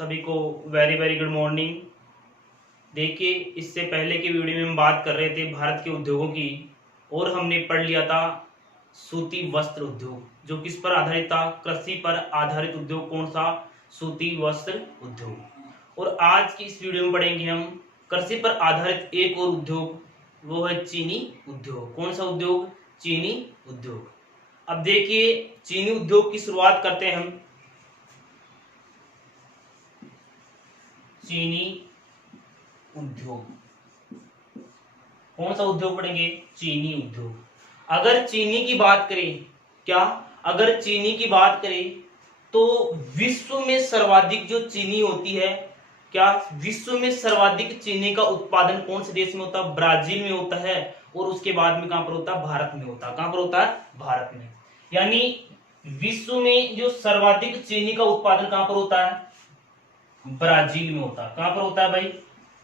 सभी को very very good morning. देखिए, इससे पहले की वीडियो में हम बात कर रहे थे भारत के उद्योगों की और हमने पढ़ लिया था सूती वस्त्र उद्योग, जो किस पर आधारित था? कृषि पर आधारित उद्योग। कौन सा? सूती वस्त्र उद्योग। और आज की इस वीडियो में पढ़ेंगे हम कृषि पर आधारित एक और उद्योग, वो है चीनी उद्योग। कौन सा उद्योग? चीनी उद्योग। अब देखिए, चीनी उद्योग की शुरुआत करते हैं हम। चीनी उद्योग, कौन सा उद्योग पढ़ेंगे? चीनी उद्योग। अगर चीनी की बात करें, क्या अगर चीनी की बात करें तो विश्व में सर्वाधिक जो चीनी होती है, क्या विश्व में सर्वाधिक चीनी का उत्पादन कौन से देश में होता है? ब्राजील में होता है। और उसके बाद में कहां पर होता है? भारत में होता है। कहां पर होता है? भारत में। यानी विश्व में जो सर्वाधिक चीनी का उत्पादन कहां पर होता है? ब्राजील में होता है। कहां पर होता है भाई?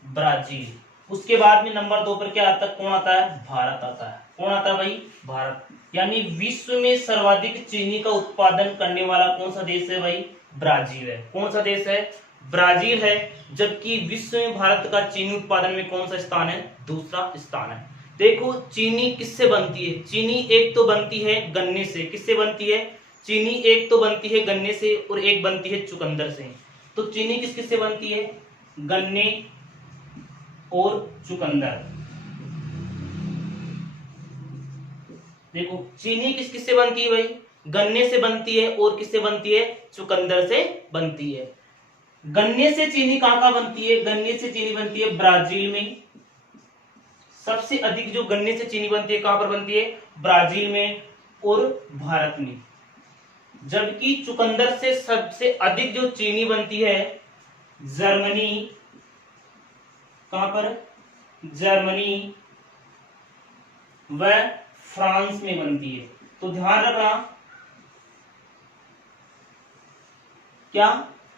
ब्राजील। उसके बाद में नंबर 2 पर क्या आता है? कौन आता है? भारत आता है। कौन आता है भाई? भारत। यानी विश्व में सर्वाधिक चीनी का उत्पादन करने वाला कौन सा देश है भाई? ब्राजील है। कौन सा देश है? ब्राजील है। जबकि विश्व में भारत का चीनी उत्पादन में कौन सा स्थान है? दूसरा स्थान है। देखो, चीनी किससे बनती है? चीनी एक तो बनती है गन्ने से। किससे बनती है? चीनी एक तो बनती है गन्ने से और एक बनती है चुकंदर से। तो चीनी किस किस से बनती है? गन्ने और चुकंदर। देखो, चीनी किस किस से बनती है भाई? गन्ने से बनती है और किससे बनती है? चुकंदर से बनती है। गन्ने से चीनी कहां कहां बनती है? गन्ने से चीनी बनती है ब्राजील में। सबसे अधिक जो गन्ने से चीनी बनती है कहां पर बनती है? ब्राजील में और भारत में। जबकि चुकंदर से सबसे अधिक जो चीनी बनती है जर्मनी। कहां पर? जर्मनी व फ्रांस में बनती है। तो ध्यान रखना, क्या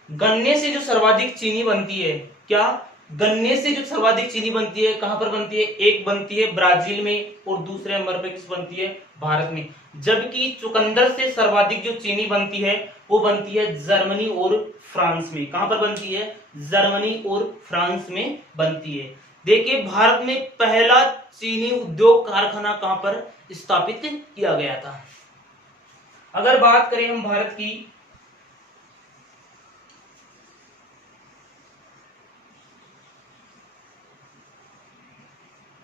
गन्ने से जो सर्वाधिक चीनी बनती है, क्या गन्ने से जो सर्वाधिक चीनी बनती है कहां पर बनती है? एक बनती है ब्राजील में और दूसरे नंबर पे किस बनती है? भारत में। जबकि चुकंदर से सर्वाधिक जो चीनी बनती है वो बनती है जर्मनी और फ्रांस में। कहां पर बनती है? जर्मनी और फ्रांस में बनती है। देखिए, भारत में पहला चीनी उद्योग कारखाना कहां पर स्थापित किया गया था? अगर बात करें हम भारत की,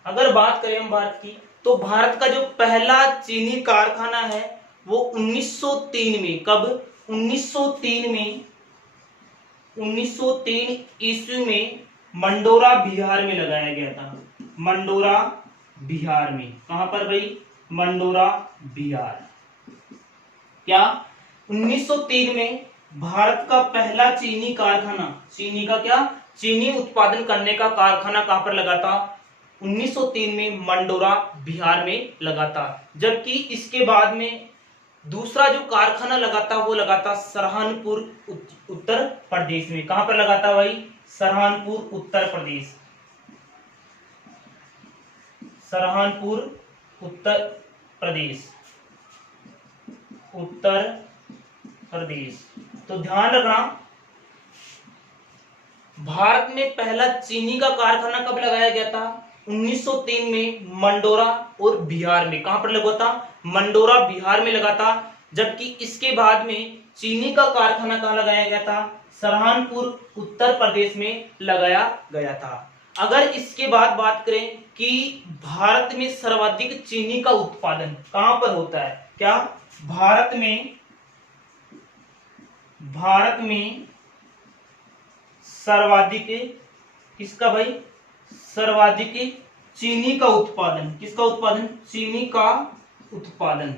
अगर बात करें हम भारत की, तो भारत का जो पहला चीनी कारखाना है वो 1903 में। कब? 1903 में। 1903 ईस्वी में मंडोरा बिहार में लगाया गया था। मंडोरा बिहार में। कहां पर भाई? मंडोरा बिहार। क्या 1903 में भारत का पहला चीनी कारखाना, चीनी का क्या? चीनी उत्पादन करने का कारखाना कहां पर लगा था? 1903 में मंडोरा बिहार में लगा था। जबकि इसके बाद में दूसरा जो कारखाना लगा था वो लगा था सहारनपुर उत्तर प्रदेश में। कहां पर लगा था भाई? सहारनपुर उत्तर प्रदेश। सहारनपुर उत्तर प्रदेश। उत्तर प्रदेश। तो ध्यान रखना, भारत में पहला चीनी का कारखाना कब लगाया गया था? 1903 में मंडोरा और बिहार में। कहां पर लगा था? मंडोरा बिहार में लगा था। जबकि इसके बाद में चीनी का कारखाना कहां लगाया गया था? सहारनपुर उत्तर प्रदेश में लगाया गया था। अगर इसके बाद बात करें कि भारत में सर्वाधिक चीनी का उत्पादन कहां पर होता है, क्या भारत में सर्वाधिक किसका भाई? सर्वाधिक चीनी का उत्पादन। किसका उत्पादन? चीनी का उत्पादन।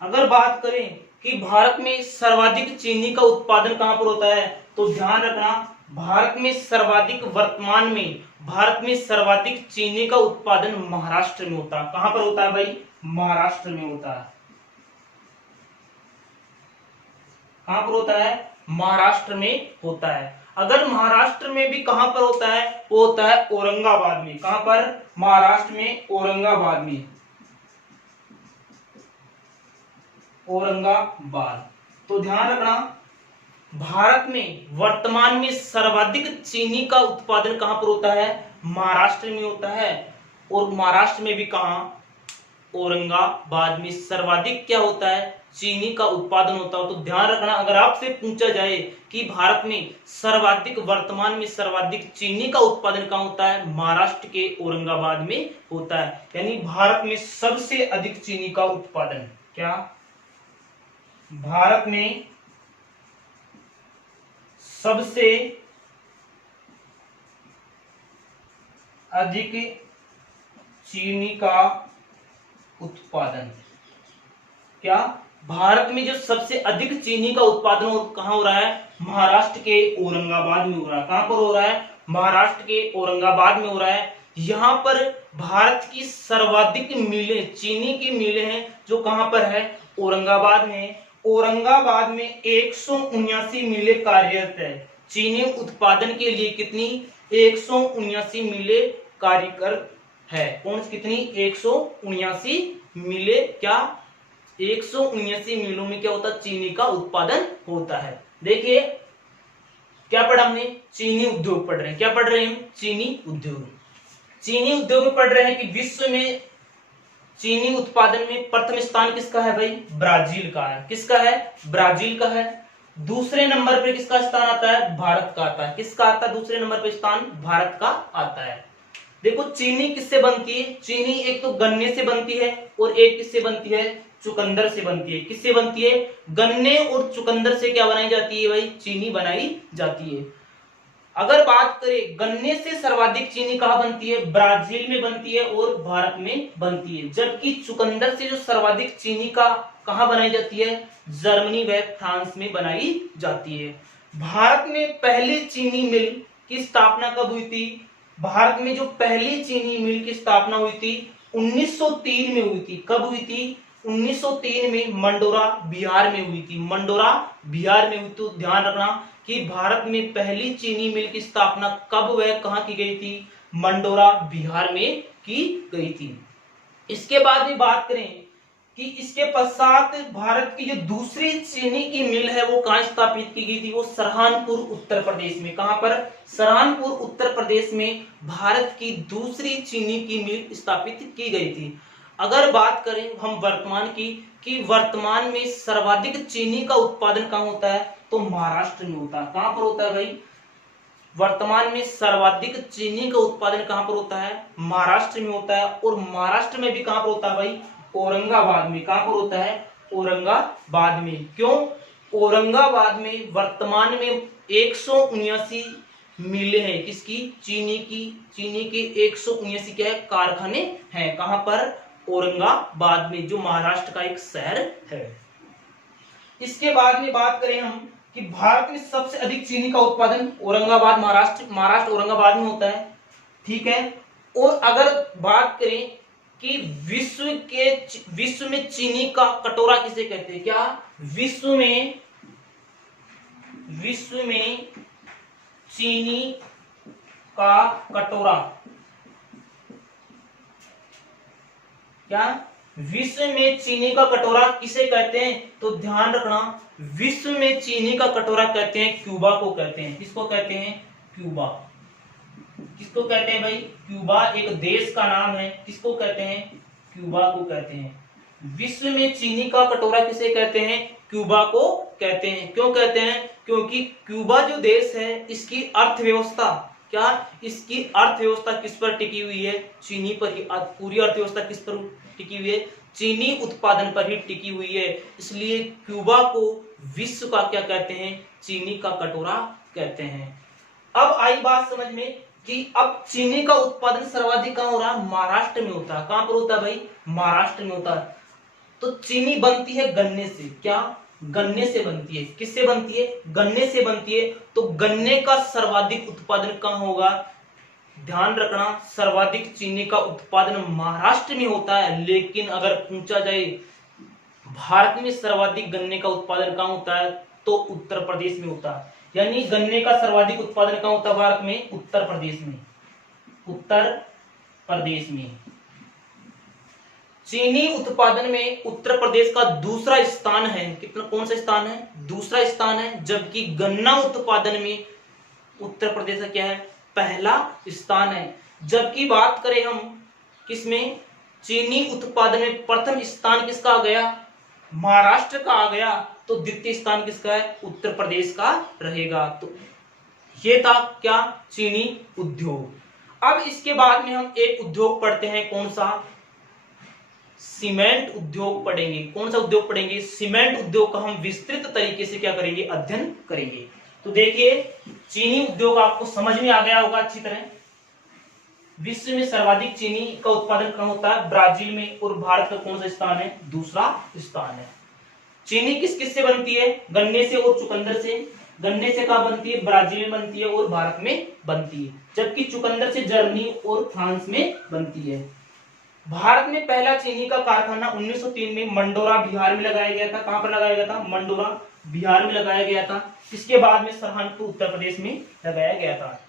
अगर बात करें कि भारत में सर्वाधिक चीनी का उत्पादन कहां पर होता है, तो ध्यान रखना, भारत में सर्वाधिक वर्तमान में भारत में सर्वाधिक चीनी का उत्पादन महाराष्ट्र में होता है। कहां पर होता है भाई? महाराष्ट्र में होता है। कहां पर होता है? महाराष्ट्र में होता है। अगर महाराष्ट्र में भी कहां पर होता है? वो होता है औरंगाबाद में। कहां पर? महाराष्ट्र में औरंगाबाद में। औरंगाबाद। तो ध्यान रखना, भारत में वर्तमान में सर्वाधिक चीनी का उत्पादन कहां पर होता है? महाराष्ट्र में होता है। और महाराष्ट्र में भी कहां? औरंगाबाद में सर्वाधिक क्या होता है? चीनी का उत्पादन होता है। तो ध्यान रखना, अगर आपसे पूछा जाए कि भारत में सर्वाधिक, वर्तमान में सर्वाधिक चीनी का उत्पादन कहां होता है? महाराष्ट्र के औरंगाबाद में होता है। यानी भारत में सबसे अधिक चीनी का उत्पादन, क्या भारत में सबसे अधिक चीनी का उत्पादन, क्या भारत में जो सबसे अधिक चीनी का उत्पादन कहां हो रहा है? महाराष्ट्र के औरंगाबाद में हो रहा है। कहां पर हो रहा है? महाराष्ट्र के औरंगाबाद में हो रहा है। यहां पर भारत की सर्वाधिक मिलें, चीनी की मिलें हैं, जो कहां पर है? औरंगाबाद में। औरंगाबाद में 179 मिलें कार्यरत है। चीनी उत्पादन के लिए कितनी? 179 मिलें कार्यरत है। कौन सी कितनी? 179 मिलें। क्या 179 मिलों में क्या होता है? चीनी का उत्पादन होता है। देखिए क्या पढ़ा हमने? चीनी उद्योग पढ़ रहे हैं। क्या पढ़ रहे हैं? चीनी उद्योग। चीनी उद्योग में पढ़ रहे हैं कि विश्व में चीनी उत्पादन में प्रथम स्थान किसका है भाई? ब्राजील का है। किसका है? ब्राजील का है। दूसरे नंबर पे किसका स्थान आता है? भारत का आता है। किसका आता है दूसरे नंबर पे स्थान? भारत का आता है। देखो चीनी किससे बनती है? चीनी एक तो गन्ने से बनती है और एक किससे बनती है? चुकंदर से बनती है। किससे बनती है? गन्ने और चुकंदर से क्या बनाई जाती है भाई? चीनी बनाई जाती है। अगर बात करें गन्ने से सर्वाधिक चीनी कहां बनती है? ब्राजील में बनती है और भारत में बनती है। जबकि चुकंदर से जो सर्वाधिक चीनी का कहां बनाई जाती है? जर्मनी व फ्रांस में बनाई जाती है। भारत में पहली चीनी मिल की स्थापना कब हुई थी? भारत में जो पहली चीनी मिल की स्थापना हुई थी 1903 में हुई थी। कब हुई थी? 1903 में मंडोरा बिहार में हुई थी। मंडोरा बिहार में हुई। तो ध्यान रखना कि भारत में पहली चीनी मिल की स्थापना कब व कहां की गई थी? मंडोरा बिहार में की गई थी। इसके बाद भी बात करें कि इसके पश्चात भारत की जो दूसरी चीनी की मिल है वो कहां स्थापित की गई थी? वो सरहानपुर उत्तर प्रदेश में। कहां पर? सरहानपुर उत्तर प्रदेश में भारत की दूसरी चीनी की मिल स्थापित की गई थी। अगर बात करें हम वर्तमान की, कि वर्तमान में सर्वाधिक चीनी का उत्पादन कहां होता है? तो महाराष्ट्र में होता है। कहां पर होता है भाई? वर्तमान में सर्वाधिक चीनी का उत्पादन कहां पर होता है? महाराष्ट्र में होता है। और महाराष्ट्र में भी कहां पर होता है भाई? औरंगाबाद में। कहां पर होता है? औरंगाबाद में। क्यों? औरंगाबाद में वर्तमान में 179 मिलें हैं। किसकी? चीनी की। चीनी के 179 क्या है? कारखाने हैं। कहां पर? औरंगाबाद में, जो महाराष्ट्र का एक शहर है। इसके बाद में बात करें हम कि भारत में सबसे अधिक चीनी का उत्पादन औरंगाबाद, महाराष्ट्र औरंगाबाद में होता है। ठीक है। और अगर बात करें कि विश्व में चीनी का कटोरा किसे कहते हैं? क्या विश्व में चीनी का कटोरा, क्या विश्व में चीनी का कटोरा किसे कहते हैं? तो ध्यान रखना, विश्व में चीनी का कटोरा कहते हैं क्यूबा को कहते हैं। किसको कहते हैं? क्यूबा। किसको कहते हैं भाई? क्यूबा एक देश का नाम है। किसको कहते हैं? क्यूबा को कहते हैं। विश्व में चीनी का कटोरा किसे कहते हैं? क्यूबा को कहते हैं। क्यों कहते हैं? क्योंकि क्यूबा जो देश है इसकी अर्थव्यवस्था, क्या इसकी अर्थव्यवस्था किस पर टिकी हुई है? चीनी पर ही। पूरी अर्थव्यवस्था किस पर टिकी हुई है? चीनी उत्पादन पर ही टिकी हुई है। इसलिए क्यूबा को विश्व का क्या कहते हैं? चीनी का कटोरा कहते हैं। अब आई बात समझ में कि अब चीनी का उत्पादन सर्वाधिक कहां हो रहा है? महाराष्ट्र में होता है। कहां पर होता है भाई? महाराष्ट्र में होता है। तो चीनी बनती है गन्ने से। क्या? गन्ने से बनती है। किससे बनती है? गन्ने से बनती है। तो गन्ने का सर्वाधिक उत्पादन कहां होगा? ध्यान रखना, सर्वाधिक चीनी का उत्पादन महाराष्ट्र में होता है। लेकिन अगर पूछा जाए भारत में सर्वाधिक गन्ने का उत्पादन कहां होता है, तो उत्तर प्रदेश में होता है। यानी गन्ने का सर्वाधिक उत्पादन कहां होता है भारत में? उत्तर प्रदेश में। उत्तर प्रदेश में। चीनी उत्पादन में उत्तर प्रदेश का दूसरा स्थान है। कितना, कौन सा स्थान है? दूसरा स्थान है। जबकि गन्ना उत्पादन में उत्तर प्रदेश का क्या है? पहला स्थान है। जबकि बात करें हम किसमें, चीनी उत्पादन में प्रथम स्थान किसका आ गया? महाराष्ट्र का आ गया। तो द्वितीय स्थान किसका है? उत्तर प्रदेश का रहेगा। तो ये था क्या? चीनी उद्योग। अब इसके बाद में हम एक उद्योग पढ़ते हैं, कौन सा? सीमेंट उद्योग पढ़ेंगे। कौन सा उद्योग पढ़ेंगे? सीमेंट उद्योग का हम विस्तृत तरीके से क्या करेंगे? अध्ययन करेंगे। तो देखिए, चीनी उद्योग आपको समझ में आ गया होगा अच्छी तरह। विश्व में सर्वाधिक चीनी का उत्पादन कहाँ होता है? ब्राजील में। और भारत का कौन सा स्थान है? दूसरा स्थान है। चीनी किस किस से बनती है? गन्ने से और चुकंदर से। गन्ने से कहाँ बनती है? ब्राजील में बनती है और भारत में बनती है। जबकि चुकंदर से जर्मनी और फ्रांस में बनती है। भारत में पहला चीनी का कारखाना 1903 में मंडोरा बिहार में लगाया गया था। कहां पर लगाया गया था? मंडोरा बिहार में लगाया गया था। इसके बाद में सरहानपुर उत्तर प्रदेश में लगाया गया था।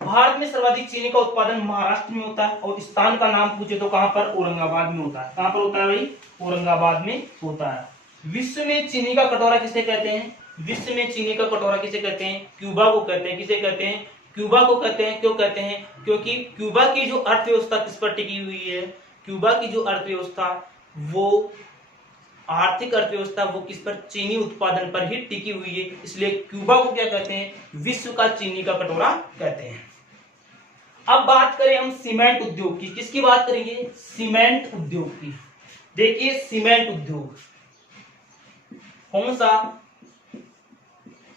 भारत में सर्वाधिक चीनी का उत्पादन महाराष्ट्र में होता है। और स्थान का नाम पूछे तो कहां पर? औरंगाबाद में होता है। कहां पर होता है भाई? औरंगाबाद में होता है। विश्व में चीनी का कटोरा किसे कहते हैं? विश्व में चीनी का कटोरा किसे कहते हैं? क्यूबा को कहते हैं। किसे कहते हैं? क्यूबा को कहते हैं। क्यों कहते हैं? क्योंकि क्यूबा की जो अर्थव्यवस्था किस पर टिकी हुई है? क्यूबा की जो अर्थव्यवस्था, वो आर्थिक अर्थव्यवस्था, वो किस पर? चीनी उत्पादन पर ही टिकी हुई है। इसलिए क्यूबा को क्या कहते हैं? विश्व का चीनी का कटोरा कहते हैं। अब बात करें हम सीमेंट उद्योग की। किसकी बात करेंगे? सीमेंट उद्योग की। देखिए, सीमेंट उद्योग कौन सा?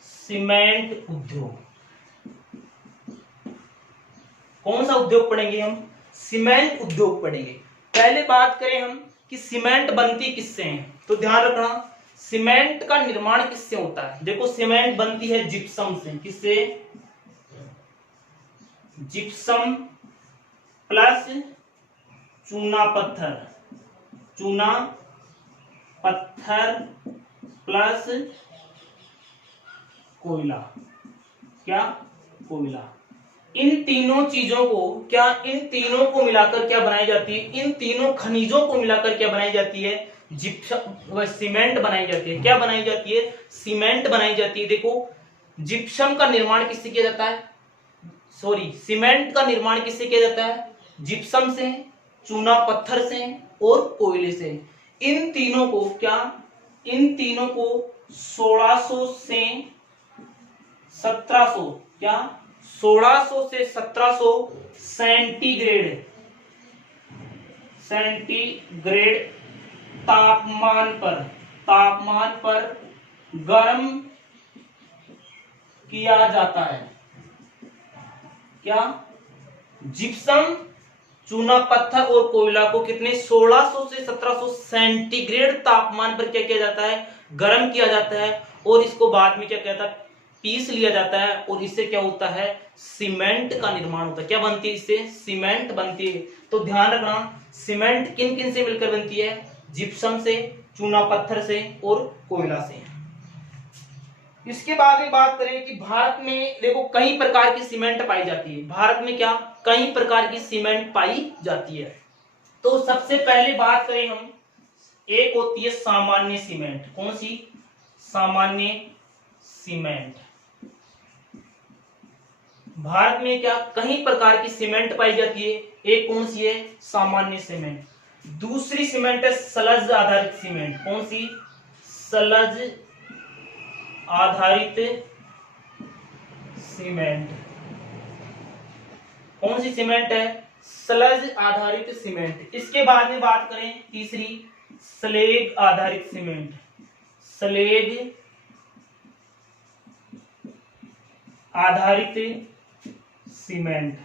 सीमेंट उद्योग। कौन सा उद्योग पढ़ेंगे हम? सीमेंट उद्योग पढ़ेंगे। पहले बात करें हम कि सीमेंट बनती किससे है। तो ध्यान रखना, सीमेंट का निर्माण किससे होता है? देखो, सीमेंट बनती है जिप्सम से। किससे? जिप्सम प्लस चूना पत्थर। चूना पत्थर प्लस कोयला। क्या? कोयला। इन तीनों चीजों को क्या, इन तीनों को मिलाकर क्या बनाई जाती है? इन तीनों खनिजों को मिलाकर क्या बनाई जाती है? जिप्सम, सीमेंट बनाई जाती है। क्या बनाई जाती है? सीमेंट बनाई जाती है। देखो, जिप्सम का निर्माण किससे किया जाता है? सॉरी, सीमेंट का निर्माण किससे किया जाता है? जिप्सम से, चूना पत्थर से और कोयले से। इन तीनों को क्या, इन तीनों को 1600 से 1700, क्या 1600 से 1700 सेंटीग्रेड तापमान पर गर्म किया जाता है। क्या? जिप्सम, चूना पत्थर और कोयला को कितने 1600 से 1700 सेंटीग्रेड तापमान पर क्या किया जाता है? गर्म किया जाता है। और इसको बाद में क्या कहता है? पीस लिया जाता है। और इससे क्या होता है? सीमेंट का निर्माण होता है। क्या बनती है? इससे सीमेंट बनती है। तो ध्यान रखना, सीमेंट किन किन से मिलकर बनती है? जिप्सम से, चूना पत्थर से और कोयला से। इसके बाद में बात करें कि भारत में देखो कई प्रकार की सीमेंट पाई जाती है। भारत में क्या, कई प्रकार की सीमेंट पाई जाती है। तो सबसे पहले बात करें हम, एक होती है सामान्य सीमेंट। कौन सी? सामान्य सीमेंट। भारत में क्या, कई प्रकार की सीमेंट पाई जाती है। एक कौन सी है? सामान्य सीमेंट। दूसरी सीमेंट है सलज आधारित सीमेंट। कौन सी? सलज आधारित सीमेंट। कौन सी सीमेंट है? सलज आधारित सीमेंट। इसके बाद में बात करें तीसरी, स्लेग आधारित सीमेंट। स्लेग आधारित सीमेंट।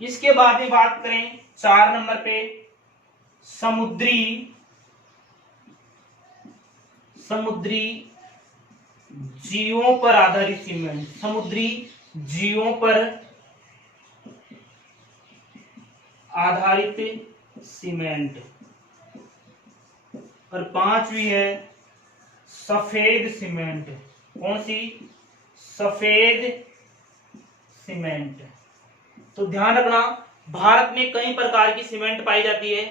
इसके बाद में बात करें 4 नंबर पे, समुद्री जीवों पर आधारित सीमेंट। समुद्री जीवों पर आधारित सीमेंट। और 5वीं है सफेद सीमेंट। कौन सी? सफेद सीमेंट। तो ध्यान रखना, भारत में कई प्रकार की सीमेंट पाई जाती है।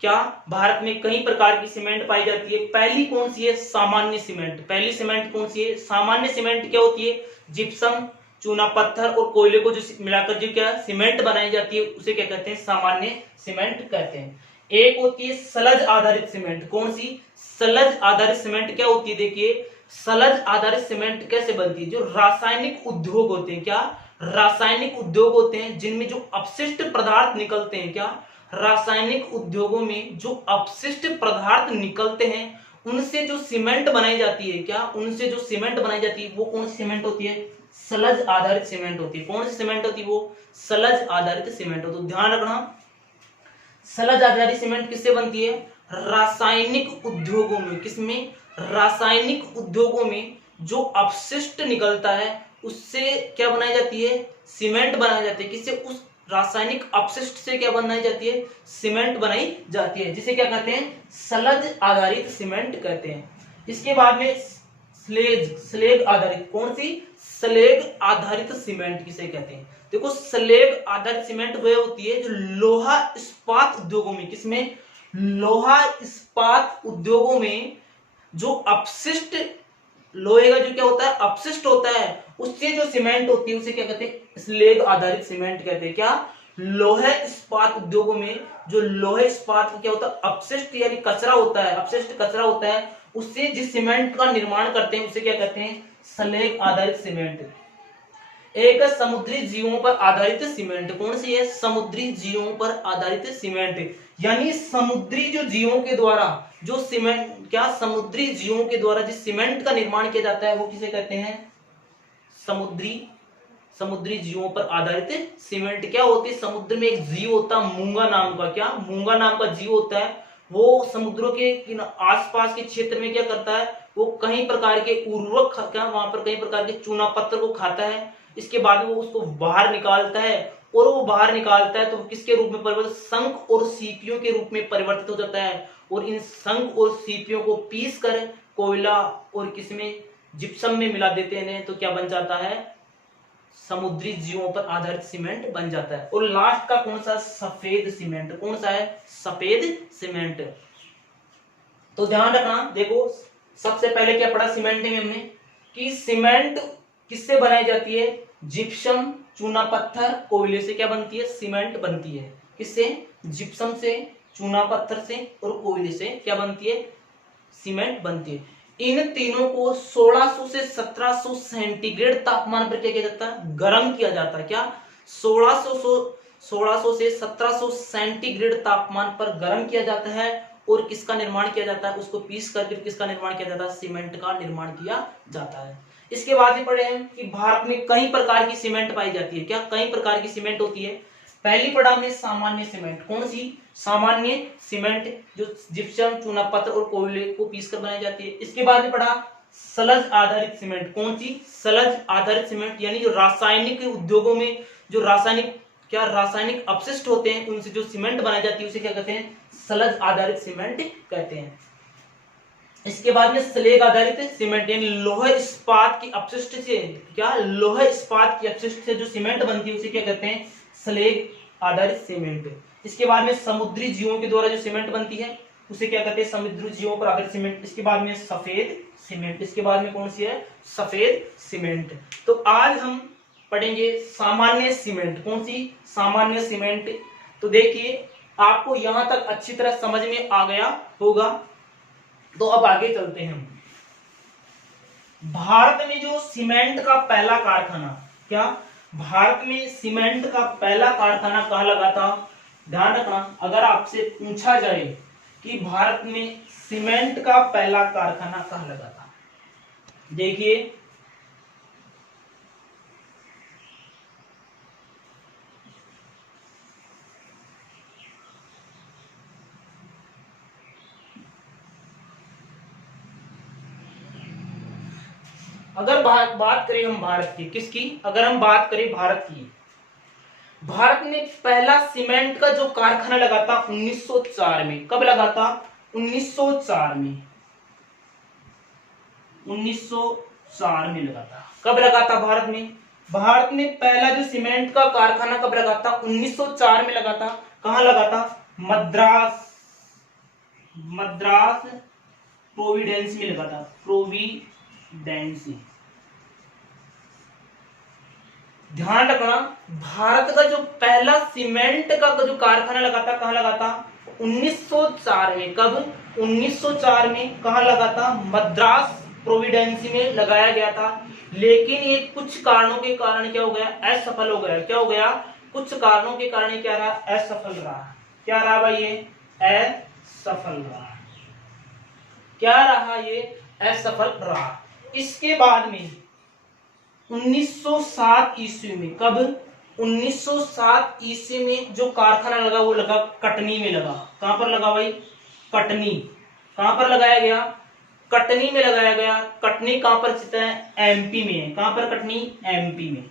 क्या भारत में कई प्रकार की सीमेंट पाई जाती है। पहली कौन सी है, सामान्य सीमेंट। पहली सीमेंट कौन सी है, सामान्य सीमेंट। क्या होती है, जिप्सम, चूना पत्थर और कोयले को जो मिलाकर जो क्या सीमेंट बनाई जाती है उसे क्या कहते हैं, सामान्य सीमेंट कहते हैं। एक होती है सलज आधारित सीमेंट। कौन सी, सलज आधारित सीमेंट। क्या होती है, देखिए सलज आधारित सीमेंट कैसे बनती है, जो रासायनिक उद्योग होते हैं, क्या रासायनिक उद्योग होते हैं जिनमें जो अपशिष्ट पदार्थ निकलते हैं, क्या रासायनिक उद्योगों में जो अपशिष्ट पदार्थ निकलते हैं उनसे जो सीमेंट बनाई जाती है, क्या उनसे जो सीमेंट बनाई जाती है वो कौन सी सीमेंट होती है, सलज आधारित सीमेंट होती है। कौन सी सीमेंट होती है, वो सलज आधारित सीमेंट होती है। ध्यान रखना, सलज आधारित सीमेंट किससे बनती है, रासायनिक उद्योगों में। किसमें, रासायनिक उद्योगों में जो अपशिष्ट निकलता है उससे क्या बनाई जाती है, सीमेंट बनाई जाती है। किससे, उस रासायनिक अपशिष्ट से क्या बनाई जाती है, सीमेंट बनाई जाती है, जिसे क्या कहते हैं, सलज आधारित सीमेंट कहते हैं। इसके बाद में स्लेज, स्लेग आधारित। कौन सी, स्लेग आधारित सीमेंट किसे कहते हैं। देखो स्लेग आधारित सीमेंट वह होती है जो लोहा इस्पात उद्योगों में, किसमें, लोहा इस्पात उद्योगों में जो अपशिष्ट लोहे का जो क्या होता है, अपशिष्ट होता है उससे जो सीमेंट होती है उसे क्या कहते हैं, स्लेग आधारित सीमेंट कहते हैं। क्या, लोहे इस्पात उद्योगों में जो लोहे इस्पात क्या होता है, अपशिष्ट यानी कचरा होता है, अपशिष्ट कचरा होता है, उससे जिस सीमेंट का निर्माण करते हैं उसे क्या कहते हैं, स्लेग आधारित सीमेंट। एक समुद्री जीवों पर आधारित सीमेंट। कौन सी है, समुद्री जीवों पर आधारित सीमेंट, यानी समुद्री जो जीवों के द्वारा जो सीमेंट, क्या समुद्री जीवों के द्वारा जिस सीमेंट का निर्माण किया जाता है वो किसे कहते हैं, समुद्री, समुद्री जीवों पर आधारित सीमेंट। क्या होती है, समुद्र में एक जीव होता है मूंगा नाम का, क्या मूंगा नाम का जीव होता है, वो समुद्रों के आसपास के क्षेत्र में क्या करता है, वो कई प्रकार के उर्वरक, क्या वहां पर कई प्रकार के चूना पत्थर को खाता है। इसके बाद वो उसको बाहर निकालता है, और वो बाहर निकालता है तो किसके रूप में परिवर्तित, शंख और सीपियों के रूप में परिवर्तित हो जाता है। और इन शंख और सीपियों को पीस कर कोयला और किसमें, जिप्सम में मिला देते हैं तो क्या बन जाता है, समुद्री जीवों पर आधारित सीमेंट बन जाता है। और लास्ट का कौन सा, सफेद सीमेंट। कौन सा है, सफेद सीमेंट। तो ध्यान रखना, देखो सबसे पहले क्या पढ़ा सीमेंट में हमने, कि सीमेंट किससे बनाई जाती है, जिप्सम, चूना पत्थर, कोयले से क्या बनती है, सीमेंट बनती है। किससे, जिप्सम से, चूना पत्थर से और कोयले से क्या बनती है, सीमेंट बनती है। इन तीनों को 1600 से 1700 सेंटीग्रेड तापमान पर क्या किया जाता है, गर्म किया जाता है। क्या 1600 से 1700 सेंटीग्रेड तापमान पर गर्म किया जाता है। और किसका निर्माण किया जाता है, उसको पीस करके किसका निर्माण किया जाता है, सीमेंट का निर्माण किया जाता है। इसके बाद ही पढ़े हैं कि भारत में कई प्रकार की सीमेंट पाई जाती है। क्या कई प्रकार की सीमेंट होती है। पहली पढ़ा हमने सामान्य सीमेंट। कौन सी, सामान्य सीमेंट जो जिप्सम, चूना पत्थर और कोयले को पीसकर बनाई जाती है। इसके बाद में पढ़ा सलज आधारित सीमेंट। कौन सी, सलज आधारित सीमेंट, यानी जो रासायनिक उद्योगों में जो रासायनिक, क्या रासायनिक अपशिष्ट होते हैं उनसे जो सीमेंट बनाई जाती है उसे क्या कहते हैं, सलज आधारित सीमेंट कहते हैं। इसके बाद में स्लेग आधारित सीमेंट, यानी लोहे इस्पात की अपशिष्ट से, क्या लोहे इस्पात की अपशिष्ट से जो सीमेंट बनती है उसे क्या कहते हैं, स्लेग आधारित सीमेंट। इसके बाद में समुद्री जीवों के द्वारा जो सीमेंट बनती है उसे क्या कहते हैं, समुद्री जीवों पर आधारित सीमेंट। इसके बाद में सफेद सीमेंट। इसके बाद में कौन सी है, सफेद सीमेंट। तो आज हम पढ़ेंगे सामान्य सीमेंट। कौन सी, सामान्य सीमेंट। तो देखिए आपको यहां तक अच्छी तरह समझ में आ गया होगा। तो अब आगे चलते हैं। भारत में जो सीमेंट का पहला कारखाना, क्या भारत में सीमेंट का पहला कारखाना कहाँ लगा था। ध्यान रखना, अगर आपसे पूछा जाए कि भारत में सीमेंट का पहला कारखाना कहाँ लगा था, देखिए अगर बात करें हम भारत की, किसकी, अगर हम बात करें भारत की, भारत में पहला सीमेंट का जो कारखाना लगा था 1904 में। कब लगा था, 1904 में, 1904 में लगा था। कब लगा था भारत में, भारत में पहला जो सीमेंट का कारखाना कब लगा था? 1904 में लगा था। कहां लगा था? मद्रास प्रोविडेंसी में लगा था। प्रोविडेंसी। ध्यान रखना, भारत का जो पहला सीमेंट का जो कारखाना लगा था, कहां लगा था? 1904 में। कब? 1904 में। कहां लगा था? मद्रास प्रोविडेंसी में लगाया गया था। लेकिन ये कुछ कारणों के कारण क्या हो गया? असफल हो गया। क्या हो गया? कुछ कारणों के कारण क्या रहा? असफल रहा। क्या रहा भाई? ये असफल रहा। क्या रहा? ये असफल रहा। इसके बाद में 1907 ईस्वी में। कब? 1907 ईस्वी में जो कारखाना लगा वो लगा कटनी में लगा। कहां पर लगा भाई? कटनी। कहां पर लगाया गया? कटनी में लगाया गया। कटनी कहां पर स्थित है? एमपी में है। कहां पर कटनी? एमपी में।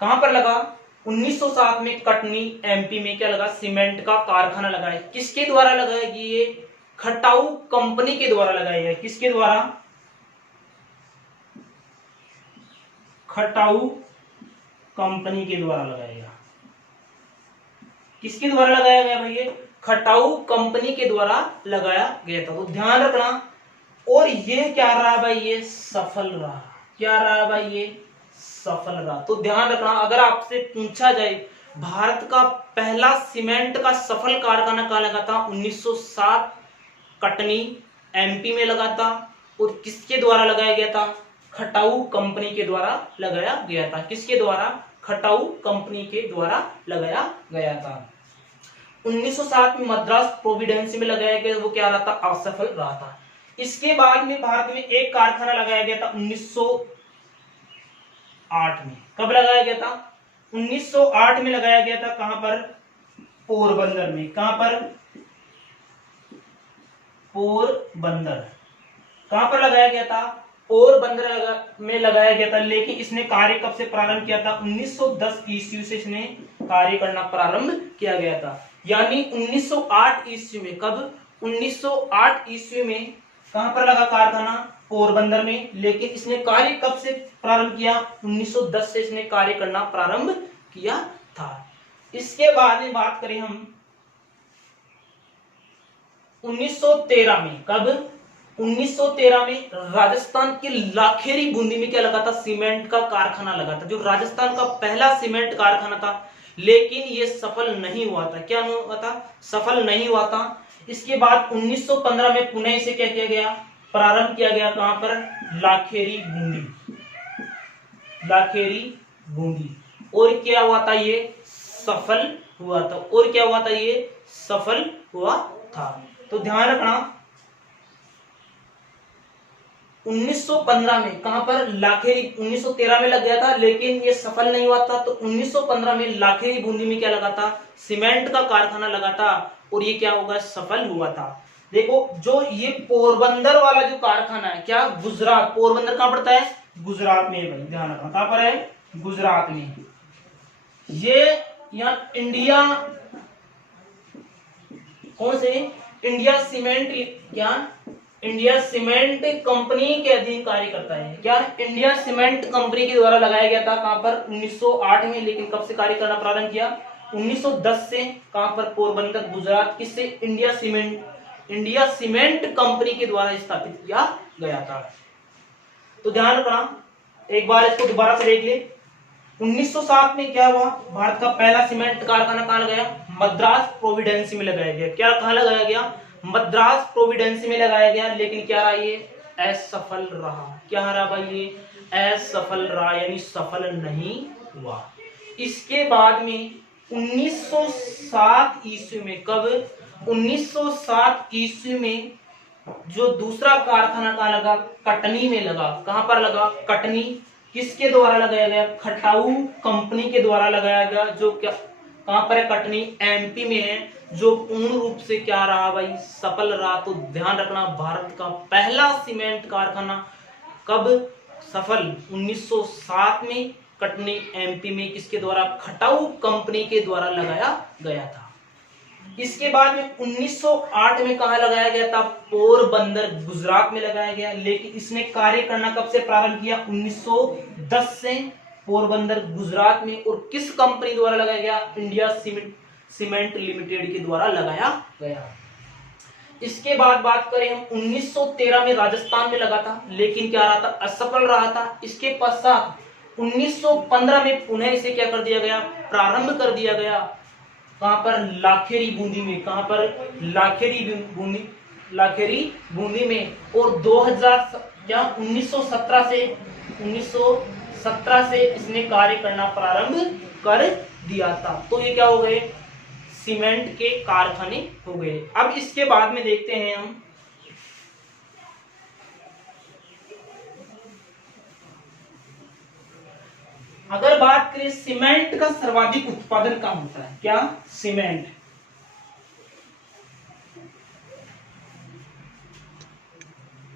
कहां पर लगा? 1907 में कटनी एमपी में क्या लगा? सीमेंट का कारखाना लगा है। किसके द्वारा लगाया गया? ये खटाऊ कंपनी के द्वारा लगाया गया। किसके द्वारा? खटाऊ कंपनी के द्वारा लगाया गया। किसके द्वारा लगाया गया भाई? ये खटाऊ कंपनी के द्वारा लगाया गया था। तो ध्यान रखना। और ये क्या रहा भाई? ये सफल रहा। क्या रहा भाई? ये सफल रहा। तो ध्यान रखना, अगर आपसे पूछा जाए भारत का पहला सीमेंट का सफल कारखाना कहां लगा था? 1907 कटनी एमपी में लगा था। और किसके द्वारा लगाया गया था? खटाऊ कंपनी के द्वारा लगाया गया था। किसके द्वारा? खटाऊ कंपनी के द्वारा लगाया गया था। 1907 में मद्रास प्रोविडेंसी में लगाया गया, वो क्या रहा था? असफल रहा था। इसके बाद में भारत में एक कारखाना लगाया गया था 1908 में। कब लगाया गया था? 1908 में लगाया गया था। कहां पर? पोरबंदर में। कहां पर? पोरबंदर। कहां पर लगाया गया था? पोरबंदर में लगाया गया था। लेकिन इसने कार्य कब से प्रारंभ किया था? 1910 ईस्वी से इसने कार्य करना प्रारंभ किया गया था। यानी 1908 ईस्वी में। कब? 1908 ईस्वी में कहां पर लगा कारखाना? पोरबंदर में। लेकिन इसने कार्य कब से प्रारंभ किया? 1910 से इसने कार्य करना प्रारंभ किया था। इसके बाद में बात करें हम 1913 में। कब? 1913 में राजस्थान के लाखेरी बूंदी में क्या लगा था? सीमेंट का कारखाना लगा था, जो राजस्थान का पहला सीमेंट कारखाना था। लेकिन ये सफल नहीं हुआ था। क्या नहीं हुआ था? सफल नहीं हुआ था। इसके बाद 1915 में पुणे से क्या किया गया? प्रारंभ किया गया। कहां पर? लाखेरी बूंदी। लाखेरी बूंदी। और क्या हुआ था? ये सफल हुआ था। और क्या हुआ था? ये सफल हुआ था। तो ध्यान रखना, 1915 में कहां पर? लाखेरी। 1913 में लग गया था लेकिन ये सफल नहीं हुआ था। तो 1915 में लाखेरी बूंदी में क्या लगा था? सीमेंट का कारखाना लगा था। और ये क्या होगा? सफल हुआ था। देखो, जो ये पोरबंदर वाला जो कारखाना है, क्या? गुजरात। पोरबंदर कहां पड़ता है? गुजरात में भाई। ध्यान रखना, कहां पर है? गुजरात में। ये यहाँ इंडिया, कौन से? India cement. क्या? इंडिया सीमेंट कंपनी के अधीन कार्य करता है। क्या? इंडिया सीमेंट कंपनी के द्वारा लगाया गया था। कहां पर? 1908 में। लेकिन कब से कार्य करना प्रारंभ किया? 1910 से। कहां पर? पोरबंदर, गुजरात। किससे? इंडिया सीमेंट कंपनी के द्वारा स्थापित किया गया था। तो ध्यान रखना, एक बार इसको दोबारा से देख ले। 1907 में क्या हुआ? भारत का पहला सीमेंट कारखाना कहां लगाया? मद्रास प्रोविडेंसी में लगाया गया। क्या? कहां लगाया गया? मद्रास प्रोविडेंसी में लगाया गया। लेकिन क्या रहा? ये असफल रहा। क्या रहा भाई? ये असफल रहा, यानी सफल नहीं हुआ। इसके बाद में 1907 ईस्वी में। कब? 1907 ईस्वी में जो दूसरा कारखाना कहां लगा? कटनी में लगा। कहां पर लगा? कटनी। किसके द्वारा लगाया गया? खटाऊ कंपनी के द्वारा लगाया गया। जो क्या कहां पर है? कटनी एमपी में है। जो पूर्ण रूप से क्या रहा भाई? सफल रहा। तो ध्यान रखना, भारत का पहला सीमेंट कारखाना कब सफल? 1907 में कटनी एमपी में। किसके द्वारा? खटाऊ कंपनी के द्वारा लगाया गया था। इसके बाद में 1908 में कहा लगाया गया था? पोरबंदर गुजरात में लगाया गया। लेकिन इसने कार्य करना कब से प्रारंभ किया? 1910 से पोरबंदर गुजरात में। और किस कंपनी द्वारा लगाया गया? इंडिया सीमेंट लिमिटेड के द्वारा लगाया गया। इसके बाद बात करें हम 1913 में राजस्थान में लगा था, लेकिन क्या रहा था? असफल रहा था। इसके पश्चात 1915 में पुनः इसे क्या कर दिया गया? प्रारंभ कर दिया गया। कहां पर? लाखेरी बूंदी में। कहां पर? लाखेरी बूंदी में। और 2000 या 1917 से इसने कार्य करना प्रारंभ कर दिया था। तो ये क्या हो गए? सीमेंट के कारखाने हो गए। अब इसके बाद में देखते हैं हम अगर बात करें सीमेंट का सर्वाधिक उत्पादन कहां होता है? क्या? सीमेंट।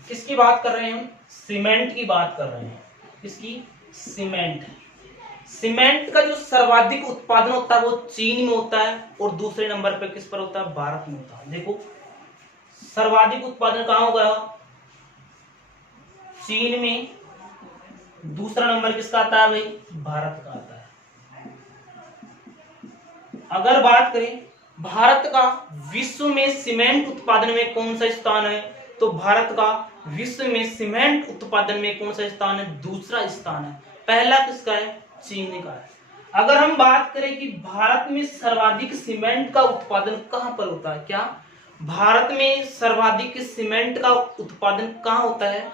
किसकी बात कर रहे हैं हम? सीमेंट की बात कर रहे हैं। किसकी? सीमेंट। सीमेंट का जो सर्वाधिक उत्पादन होता है वो चीन में होता है, और दूसरे नंबर पे किस पर होता है? भारत में होता है। देखो सर्वाधिक उत्पादन कहां होगा? चीन में। दूसरा नंबर किसका आता है भाई? भारत का आता है। अगर बात करें भारत का विश्व में सीमेंट उत्पादन में कौन सा स्थान है, तो भारत का विश्व में सीमेंट उत्पादन में कौन सा स्थान है? दूसरा स्थान है। पहला किसका है? चीन का है। अगर हम बात करें कि भारत में सर्वाधिक सीमेंट का उत्पादन कहां पर होता है? क्या? भारत में सर्वाधिक सीमेंट का उत्पादन कहां होता है?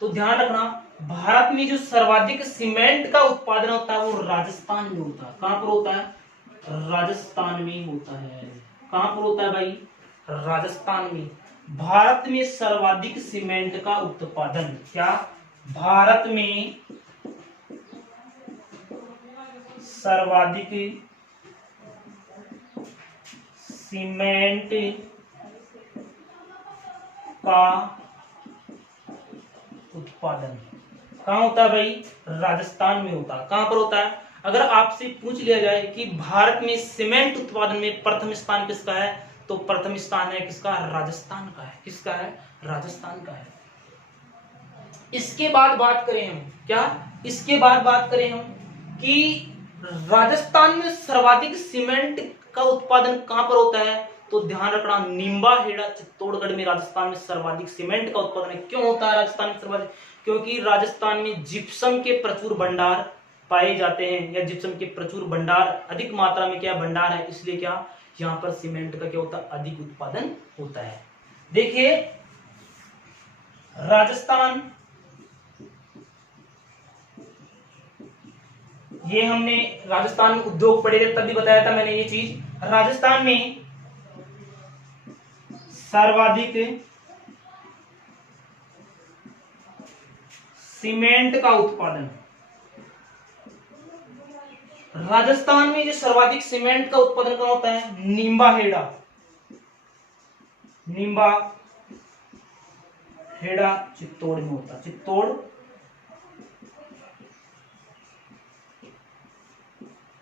तो ध्यान रखना, भारत में जो सर्वाधिक सीमेंट का उत्पादन होता है वो राजस्थान में होता है। कहां पर होता है? राजस्थान में होता है। कहां पर होता है भाई? राजस्थान में। भारत में सर्वाधिक सीमेंट का उत्पादन। क्या? भारत में सर्वाधिक सीमेंट का उत्पादन कहां होता है भाई? राजस्थान में होता है। कहां पर होता है? अगर आपसे पूछ लिया जाए कि भारत में सीमेंट उत्पादन में प्रथम स्थान किसका है, तो प्रथम स्थान है किसका? राजस्थान का है। किसका है? राजस्थान का है। इसके बाद बात करें हम क्या? इसके बाद बात करें हम कि राजस्थान में सर्वाधिक सीमेंट का उत्पादन कहां पर होता है, तो ध्यान रखना, निम्बाहेड़ा चित्तौड़गढ़ में राजस्थान में सर्वाधिक सीमेंट का उत्पादन है। क्यों होता है राजस्थान में सर्वाधिक? क्योंकि राजस्थान में जिप्सम के प्रचुर भंडार पाए जाते हैं, या जिप्सम के प्रचुर भंडार, अधिक मात्रा में क्या भंडार है, इसलिए क्या यहाँ पर सीमेंट का क्या होता है? अधिक उत्पादन होता है। देखिए राजस्थान, ये हमने राजस्थान में उद्योग पढ़े थे तभी बताया था मैंने ये चीज। राजस्थान में सर्वाधिक सीमेंट का उत्पादन, राजस्थान में जो सर्वाधिक सीमेंट का उत्पादन कहां होता है? निम्बाहेड़ा। चित्तौड़ में होता है। चित्तौड़।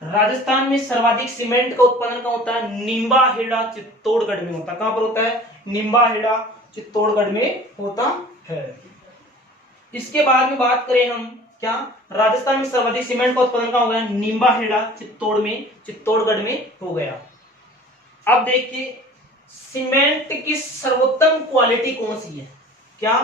राजस्थान में सर्वाधिक सीमेंट का उत्पादन कहां होता है? निम्बाहेड़ा चित्तौड़गढ़ में होता है। कहां पर होता है? निम्बाहेड़ा चित्तौड़गढ़ में होता है। इसके बाद में बात करें हम क्या? राजस्थान में सर्वाधिक सीमेंट का उत्पादन कहां हो गया? निम्बाहेड़ा चित्तौड़गढ़ में हो गया। अब देखिए सीमेंट की सर्वोत्तम क्वालिटी कौन सी है? क्या?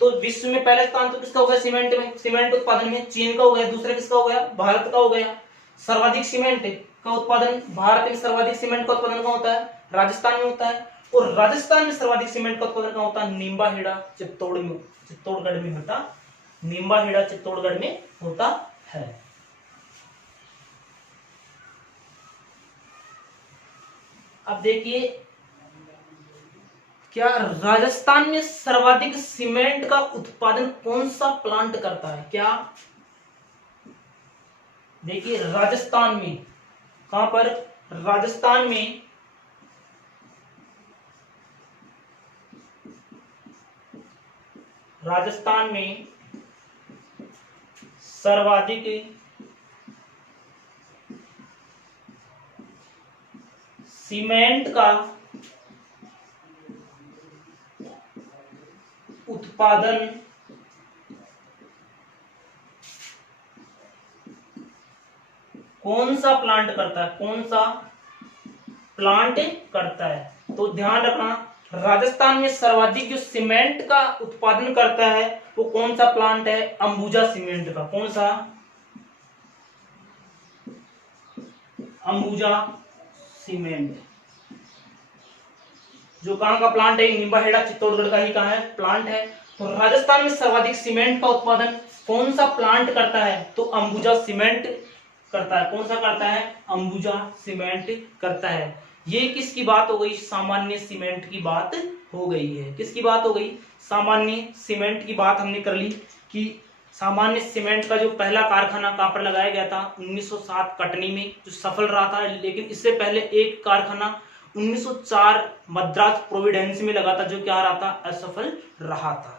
तो विश्व में पहला स्थान तो किसका हो गया? सीमेंट में, सीमेंट उत्पादन में चीन का हो गया। दूसरा किसका हो गया? भारत का हो गया। सर्वाधिक सीमेंट का उत्पादन, भारत में सर्वाधिक सीमेंट का उत्पादन कहां होता है? राजस्थान में होता है। और राजस्थान में सर्वाधिक सीमेंट का उत्पादन कहां होता है? निम्बाहेड़ा चित्तौड़गढ़ में होता। निम्बाहेड़ा चित्तौड़गढ़ में होता है। अब देखिए क्या राजस्थान में सर्वाधिक सीमेंट का उत्पादन कौन सा प्लांट करता है? क्या? देखिए राजस्थान में, कहां पर? राजस्थान में सर्वाधिक सीमेंट का उत्पादन कौन सा प्लांट करता है, कौन सा प्लांट करता है। तो ध्यान रखना, राजस्थान में सर्वाधिक जो सीमेंट का उत्पादन करता है वो कौन सा प्लांट है, अंबुजा सीमेंट का। कौन सा, अंबुजा सीमेंट, जो कहां का प्लांट है, निम्बाहेड़ा चित्तौड़गढ़ का ही कहां है प्लांट है। तो राजस्थान में सर्वाधिक सीमेंट का उत्पादन कौन सा प्लांट करता है, तो अंबुजा सीमेंट करता है। कौन सा करता है, अंबुजा सीमेंट करता है। ये किसकी बात हो गई, सामान्य सीमेंट की बात हो गई है। किसकी बात हो गई, सामान्य सीमेंट की बात हमने कर ली कि सामान्य सीमेंट का जो पहला कारखाना कहां पर लगाया गया था, 1907 कटनी में, जो सफल रहा था। लेकिन इससे पहले एक कारखाना 1904 मद्रास प्रोविडेंस में लगा था, जो क्या रहा था, असफल रहा था।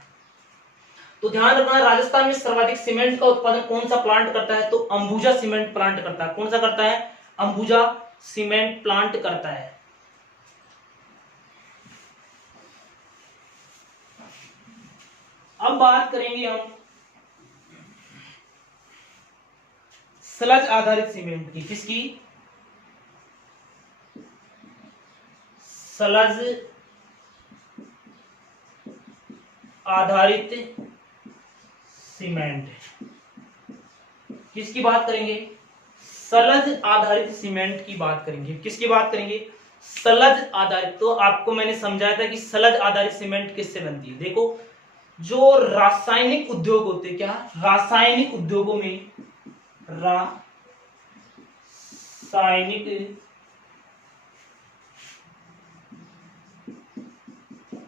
तो ध्यान रखना, राजस्थान में सर्वाधिक सीमेंट का उत्पादन कौन सा प्लांट करता है, तो अंबुजा सीमेंट प्लांट करता है। कौन सा करता है, अंबुजा सीमेंट प्लांट करता है। अब बात करेंगे हम स्लज आधारित सीमेंट की। किसकी, स्लज आधारित सीमेंट। किसकी बात करेंगे, स्लज आधारित सीमेंट की बात करेंगे। किसकी बात करेंगे, स्लज आधारित। तो आपको मैंने समझाया था कि स्लज आधारित सीमेंट किससे बनती है। देखो, जो रासायनिक उद्योग होते हैं, क्या, रासायनिक उद्योगों में, रासायनिक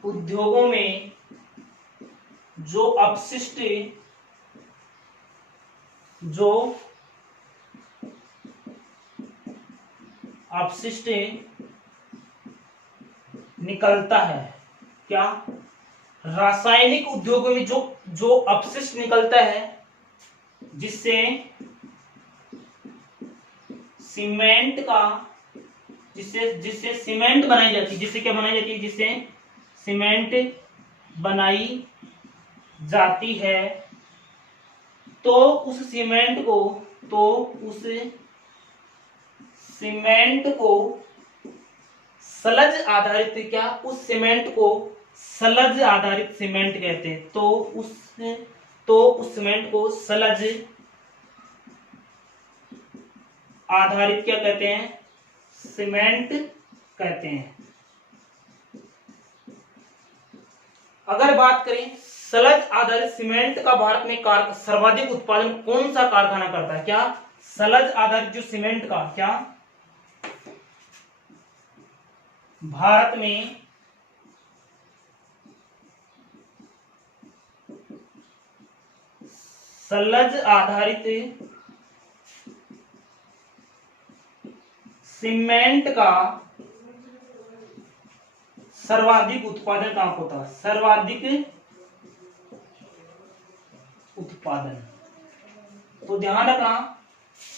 उद्योगों में जो अपशिष्ट निकलता है, क्या, रासायनिक उद्योगों में जो अपशिष्ट निकलता है, जिससे सीमेंट का, जिससे सीमेंट बनाई जाती है, जिससे क्या बनाई जाती है, जिससे सीमेंट बनाई जाती है, तो उस सीमेंट को स्लज आधारित, क्या, उस सीमेंट को स्लज आधारित सीमेंट कहते हैं। तो उस सीमेंट को स्लज आधारित क्या कहते हैं, सीमेंट कहते हैं। अगर बात करें स्लज आधारित सीमेंट का भारत में सर्वाधिक उत्पादन कौन सा कारखाना करता है, क्या, स्लज आधारित जो सीमेंट का, क्या, भारत में स्लज आधारित सीमेंट का सर्वाधिक उत्पादन कहां होता है, सर्वाधिक उत्पादन। तो ध्यान रखना,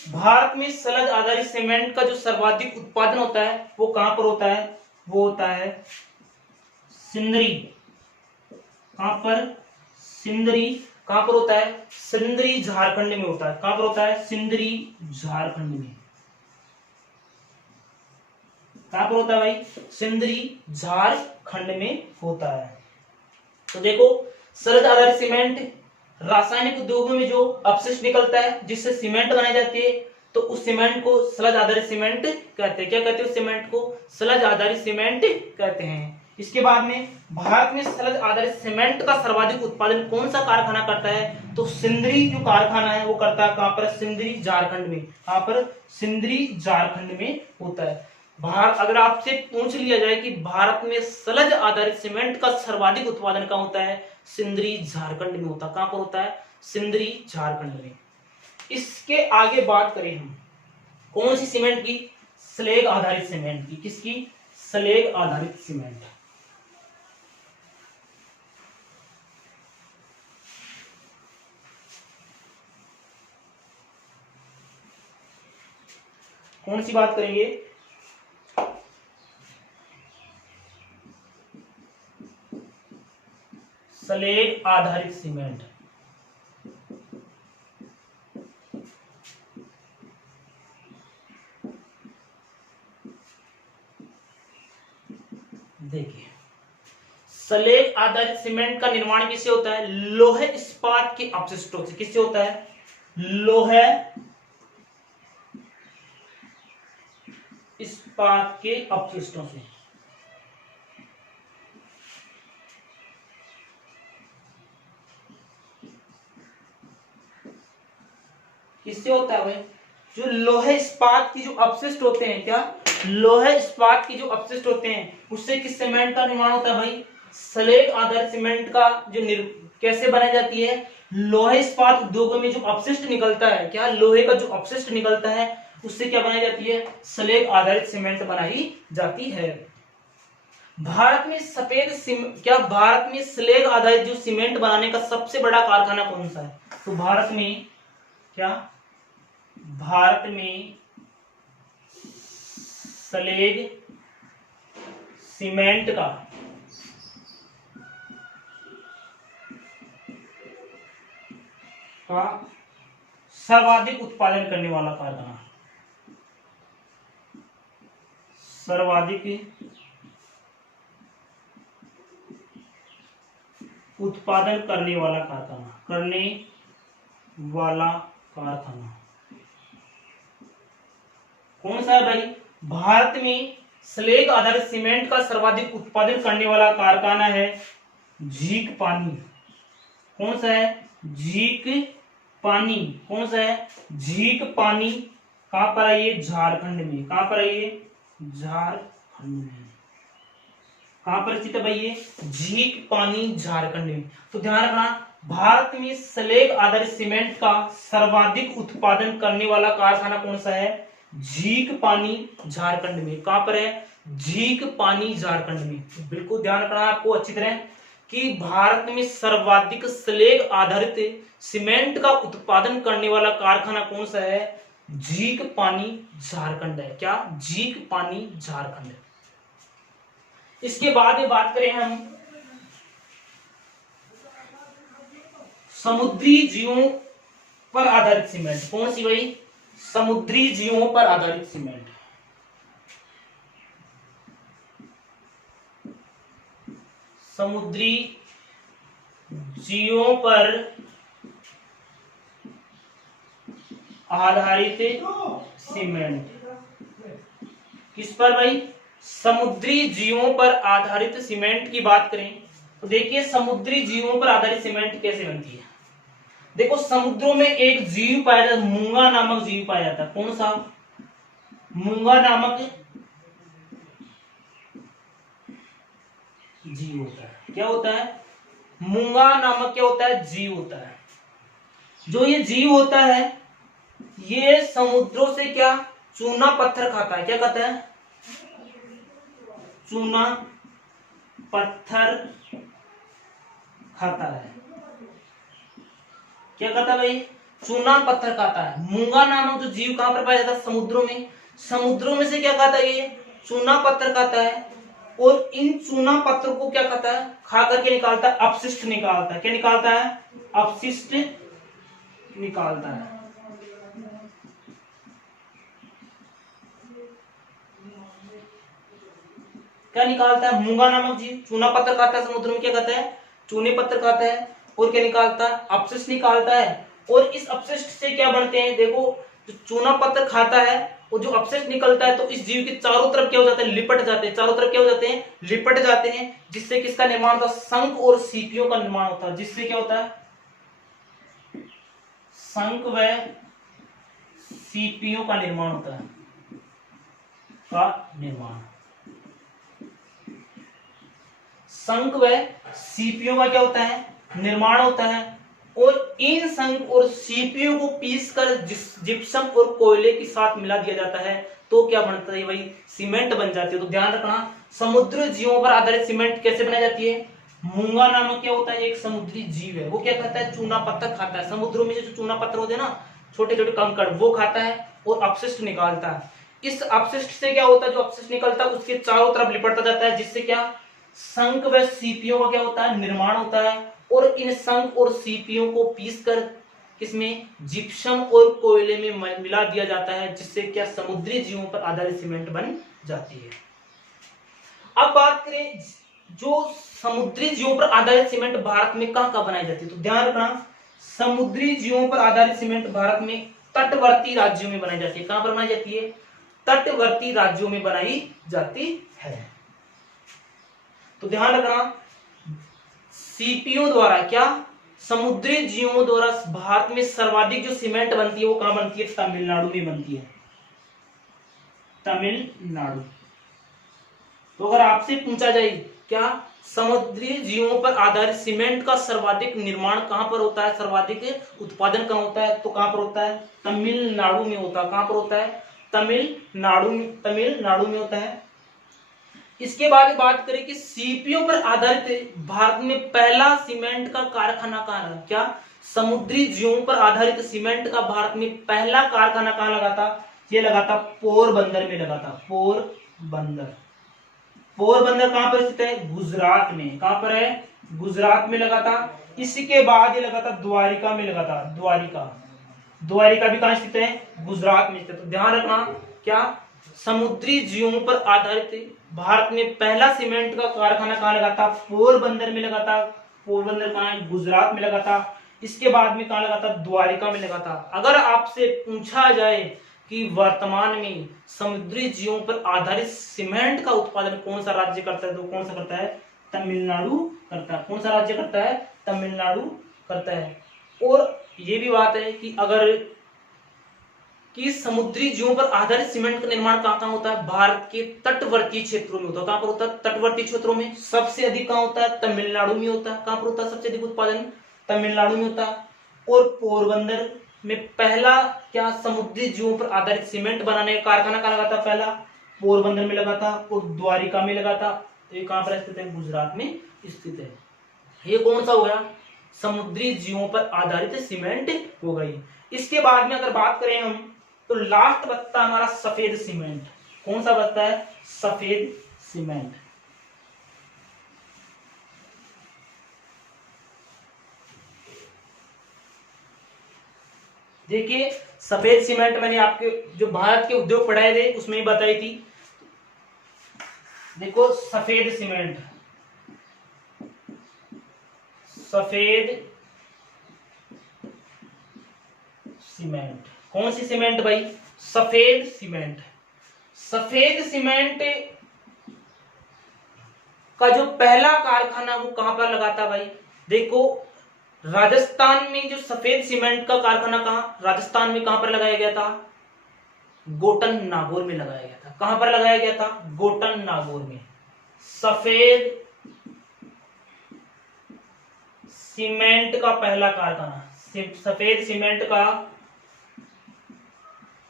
भारत में स्लज आधारित सीमेंट का जो सर्वाधिक उत्पादन होता है वो कहां पर होता है, वो होता है सिंदरी। कहां पर, सिंदरी। कहां पर होता है, सिंदरी झारखंड में होता है। कहां पर होता है, सिंदरी झारखंड में। कहां पर होता है भाई, सिंदरी झारखंड में होता है। तो देखो, स्लज आधारित सीमेंट, रासायनिक उद्योगों में जो अपशिष्ट निकलता है जिससे सीमेंट बनाई जाती है, तो उस सीमेंट को स्लज आधारित सीमेंट कहते हैं। क्या कहते हैं, उस सीमेंट को स्लज आधारित सीमेंट कहते हैं। इसके बाद में भारत में स्लज आधारित सीमेंट का सर्वाधिक उत्पादन कौन सा कारखाना करता है, तो सिंदरी जो कारखाना है वो करता है। कहां पर, सिंदरी झारखंड में। कहां पर, सिंदरी झारखंड में होता है। अगर आपसे पूछ लिया जाए कि भारत में स्लज आधारित सीमेंट का सर्वाधिक उत्पादन कहां होता है, सिंदरी झारखंड में होता है। कहां पर होता है, सिंदरी झारखंड में। इसके आगे बात करें हम कौन सी सीमेंट की, स्लेग आधारित सीमेंट की। किसकी, स्लेग आधारित सीमेंट। कौन सी बात करेंगे, स्लेग आधारित सीमेंट। देखिए, स्लेग आधारित सीमेंट का निर्माण किससे होता है? लोहे इस्पात के अपशिष्टों से। किससे होता है? लोहे इस्पात के अपशिष्टों से। किससे होता है भाई? जो लोहे इस्पात की जो अपशिष्ट होते हैं, क्या लोहे इस्पात की जो अपशिष्ट होते हैं उससे किस सीमेंट का निर्माण होता है भाई? स्लेग आधारित सीमेंट का जो कैसे बनाई जाती है? लोहे इस्पात उद्योगों में जो अपशिष्ट निकलता है, क्या लोहे का जो अपशिष्ट निकलता है उससे क्या बनाई जाती है? स्लेग आधारित सीमेंट बनाई जाती है। भारत में क्या भारत में स्लेग आधारित जो सीमेंट बनाने का सबसे बड़ा कारखाना कौन सा है? तो भारत में क्या भारत में स्लेग सीमेंट का सर्वाधिक उत्पादन करने वाला कारखाना, सर्वाधिक उत्पादन करने वाला कारखाना कौन सा है भाई? भारत में स्लेग आधारित सीमेंट का सर्वाधिक उत्पादन करने वाला कारखाना है झीक पानी। कौन सा है? झीक पानी। कौन सा है? झीक पानी। कहां पर है ये? झारखंड में। कहां पर है ये? झारखंड में। कहां पर स्थित है भाई ये? झीक पानी, झारखंड में। तो ध्यान रखना, भारत में स्लेग आधारित सीमेंट का सर्वाधिक उत्पादन करने वाला कारखाना कौन सा है? झीक पानी, झारखंड में। कहां पर है? झीक पानी, झारखंड में। तो बिल्कुल ध्यान रखना आपको अच्छी तरह कि भारत में सर्वाधिक स्लेग आधारित सीमेंट का उत्पादन करने वाला कारखाना कौन सा है? झीक पानी, झारखंड है। क्या? झीक पानी, झारखंड। इसके बाद में बात करें हम समुद्री जीवों पर आधारित सीमेंट। कौन सी भाई? समुद्री जीवों पर आधारित सीमेंट। समुद्री जीवों पर आधारित सीमेंट। किस पर भाई? समुद्री जीवों पर आधारित सीमेंट की बात करें तो देखिए, समुद्री जीवों पर आधारित सीमेंट कैसे बनती है। देखो, समुद्रों में एक जीव पाया जाता है, मूंगा नामक जीव पाया जाता है। कौन सा? मूंगा नामक जीव होता है। क्या होता है? मूंगा नामक क्या होता है? जीव होता है। जो ये जीव होता है ये समुद्रों से क्या चूना पत्थर खाता है। क्या खाता है? चूना पत्थर खाता है। क्या खाता है भाई? चूना पत्थर खाता है। मूंगा नामक जो जीव कहां पर पाया जाता है? समुद्रों में। समुद्रों में से क्या खाता है? ये चूना पत्थर खाता है और इन चूना पत्थर को क्या खाता है? खा करके निकालता है, अपशिष्ट निकालता है। क्या निकालता है? अपशिष्ट निकालता है। क्या निकालता है? मूंगा नामक जीव चूना पत्थर खाता है, समुद्र में क्या खाता है? चूने पत्थर खाता है और क्या निकालता है? अपशिष्ट निकालता है। और इस अपशिष्ट से क्या बनते हैं? देखो, जो चूना पत्थर खाता है और जो अपशिष्ट निकलता है तो इस जीव के चारों तरफ क्या हो जाता है? लिपट जाते हैं। चारों तरफ क्या हो जाते हैं? लिपट जाते हैं, जिससे किसका निर्माण होता है? शंख और सीपियों का निर्माण होता है। जिससे क्या होता है? शंख व सीपियों का निर्माण होता है। शंख व सीपियों का क्या होता है? निर्माण होता है। और इन शंख और सीपियों को पीसकर जिप्सम और कोयले के साथ मिला दिया जाता है तो क्या बनता है भाई? सीमेंट बन जाती है। तो ध्यान रखना, समुद्री जीवों पर आधारित सीमेंट कैसे बनाई जाती है? मूंगा नामक क्या होता है? एक समुद्री जीव है। वो क्या खाता है? चूना पत्थर खाता है। समुद्रों में जो चूना पत्थर होते हैं ना, छोटे छोटे कंकड़, वो खाता है और अपशिष्ट निकालता है। इस अपशिष्ट से क्या होता है? जो अपशिष्ट निकलता है उसके चारों तरफ लिपटता जाता है, जिससे क्या शंख व सीपियों का क्या होता है? निर्माण होता है। और इन संक और सीपियों को पीसकर किसमें जिप्सम और कोयले में मिला दिया जाता है, जिससे क्या समुद्री जीवों पर आधारित सीमेंट बन जाती है। अब बात करें जो समुद्री जीवों पर आधारित सीमेंट भारत में कहां बनाई जाती है, तो ध्यान रखना समुद्री जीवों पर आधारित सीमेंट भारत में तटवर्ती राज्यों में बनाई जाती है। कहां पर बनाई जाती है, तटवर्ती राज्यों में बनाई जाती है। तो ध्यान रखना सीपियों द्वारा क्या समुद्री जीवों द्वारा भारत में सर्वाधिक जो सीमेंट बनती है वो कहां बनती है, तमिलनाडु में बनती है, तमिलनाडु। तो अगर आपसे पूछा जाए क्या समुद्री जीवों पर आधारित सीमेंट का सर्वाधिक निर्माण कहां पर होता है, सर्वाधिक उत्पादन कहां होता है, तो कहां पर होता है, तमिलनाडु में होता है। कहां पर होता है, तमिलनाडु में होता है। इसके बाद बात करें कि सीपियों पर आधारित भारत में पहला सीमेंट का कारखाना कहां लगा, क्या समुद्री जीवों पर आधारित सीमेंट का भारत में पहला कारखाना कहां लगा था, ये लगा था पोरबंदर में लगा था, पोरबंदर कहां पर स्थित है, गुजरात में। कहां पर है, गुजरात में लगा था। इसके बाद ये लगा था द्वारिका में लगा था, द्वारिका भी कहां स्थित है, गुजरात में स्थित। तो ध्यान रखना क्या समुद्री जीवों पर आधारित भारत में पहला सीमेंट का कारखाना कहां लगा था, पोरबंदर में लगा था। पोरबंदर कहां है, गुजरात में लगा था। इसके बाद में कहां लगा था, द्वारिका में लगा था। अगर आपसे पूछा जाए कि वर्तमान में समुद्री जीवों पर आधारित सीमेंट का उत्पादन कौन सा राज्य करता है, तो कौन सा करता है, तमिलनाडु करता है। कौन सा राज्य करता है, तमिलनाडु करता है। और ये भी बात है कि अगर कि समुद्री जीवों पर आधारित सीमेंट का निर्माण कहां होता है, भारत के तटवर्ती क्षेत्रों में होता है। कहां पर होता है, तटवर्ती क्षेत्रों में। सबसे अधिक कहां होता है, तमिलनाडु में होता है। कहां पर होता है सबसे अधिक उत्पादन, तमिलनाडु में होता है। और पोरबंदर में पहला क्या समुद्री जीवों पर आधारित सीमेंट बनाने का कारखाना कहां लगा था, पहला पोरबंदर में लगा था और द्वारिका में लगा था। ये कहां पर स्थित है, गुजरात में स्थित है। ये कौन सा हो गया, समुद्री जीवों पर आधारित सीमेंट हो गई। इसके बाद में अगर बात करें हम तो लास्ट बचता हमारा सफेद सीमेंट। कौन सा बचता है, सफेद सीमेंट। देखिए सफेद सीमेंट मैंने आपके जो भारत के उद्योग पढ़ाए थे उसमें ही बताई थी। देखो सफेद सीमेंट, कौन सी सीमेंट भाई, सफेद सीमेंट। सफेद सीमेंट का जो पहला कारखाना वो कहां पर लगा था भाई, देखो राजस्थान में जो सफेद सीमेंट का कारखाना कहां, राजस्थान में कहां पर लगाया गया था, गोटन नागौर में लगाया गया था। कहां पर लगाया गया था, गोटन नागौर में। सफेद सीमेंट का पहला कारखाना, सफेद सीमेंट का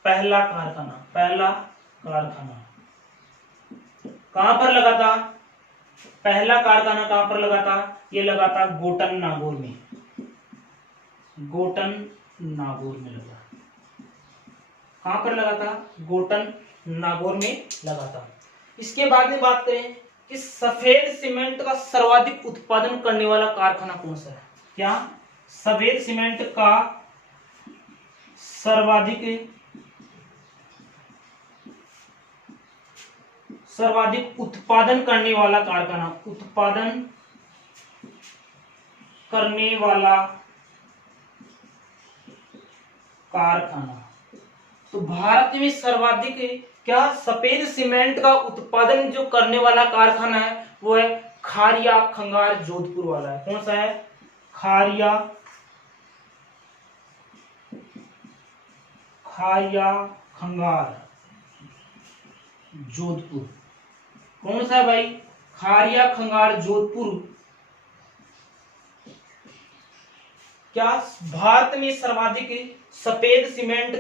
पहला कारखाना कहां पर लगा था, पहला कारखाना कहां पर लगा था, ये लगा था गोटन नागौर में। गोटन नागौर में लगा, कहां पर लगा था, गोटन नागौर में लगा था। इसके बाद में बात करें कि सफेद सीमेंट का सर्वाधिक उत्पादन करने वाला कारखाना कौन सा है, क्या सफेद सीमेंट का सर्वाधिक उत्पादन करने वाला कारखाना, तो भारत में सर्वाधिक क्या सफेद सीमेंट का उत्पादन जो करने वाला कारखाना है वो है खारिया खंगार जोधपुर वाला है। कौन सा है, खारिया खंगार जोधपुर। कौन सा है भाई, खारिया खंगार जोधपुर। क्या भारत में सर्वाधिक सफेद सीमेंट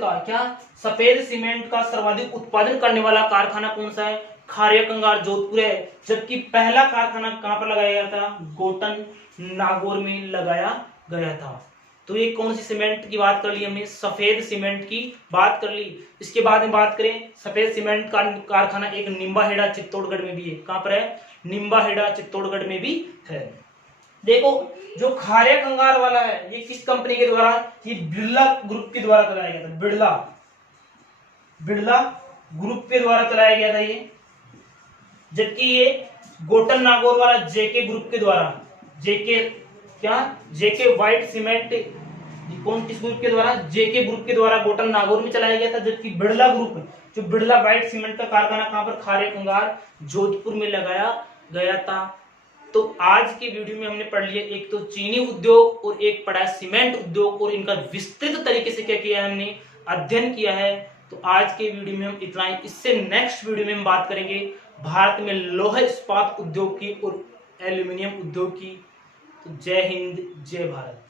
का सर्वाधिक उत्पादन करने वाला कारखाना कौन सा है, खारिया खंगार जोधपुर है। जबकि पहला कारखाना कहां पर लगाया गया था, गोटन नागौर में लगाया गया था। तो ये कौन सी सीमेंट की बात कर ली हमने, सफेद सीमेंट की बात कर ली। इसके बाद में बात करें सफेद सीमेंट का कारखाना एक निम्बाहेड़ा चित्तौड़गढ़ में भी है। कहां पर है, निम्बाहेड़ा चित्तौड़गढ़ में भी है। देखो जो खारे कंगार वाला है ये किस कंपनी के द्वारा, ये बिरला ग्रुप के द्वारा चलाया गया था, बिरला ग्रुप के द्वारा चलाया गया था ये। जबकि ये गोटन नागौर वाला जेके ग्रुप के द्वारा, जेके व्हाइट सीमेंट, कौन किस ग्रुप के द्वारा, जेके ग्रुप के द्वारा गोटन नागौर में चलाया गया था। जबकि बिरला ग्रुप, जो बिरला व्हाइट सीमेंट का कारखाना कहां पर, खारे कंगार जोधपुर में लगाया गया था। तो आज के वीडियो में हमने पढ़ लिया, एक तो चीनी उद्योग और एक पढ़ा सीमेंट उद्योग, और इनका विस्तृत तरीके से क्या किया है, हमने अध्ययन किया है। तो आज के वीडियो में हम इतना ही। इससे नेक्स्ट वीडियो में हम बात करेंगे भारत में लोहा इस्पात उद्योग की और एल्यूमिनियम उद्योग की। तो जय हिंद, जय भारत।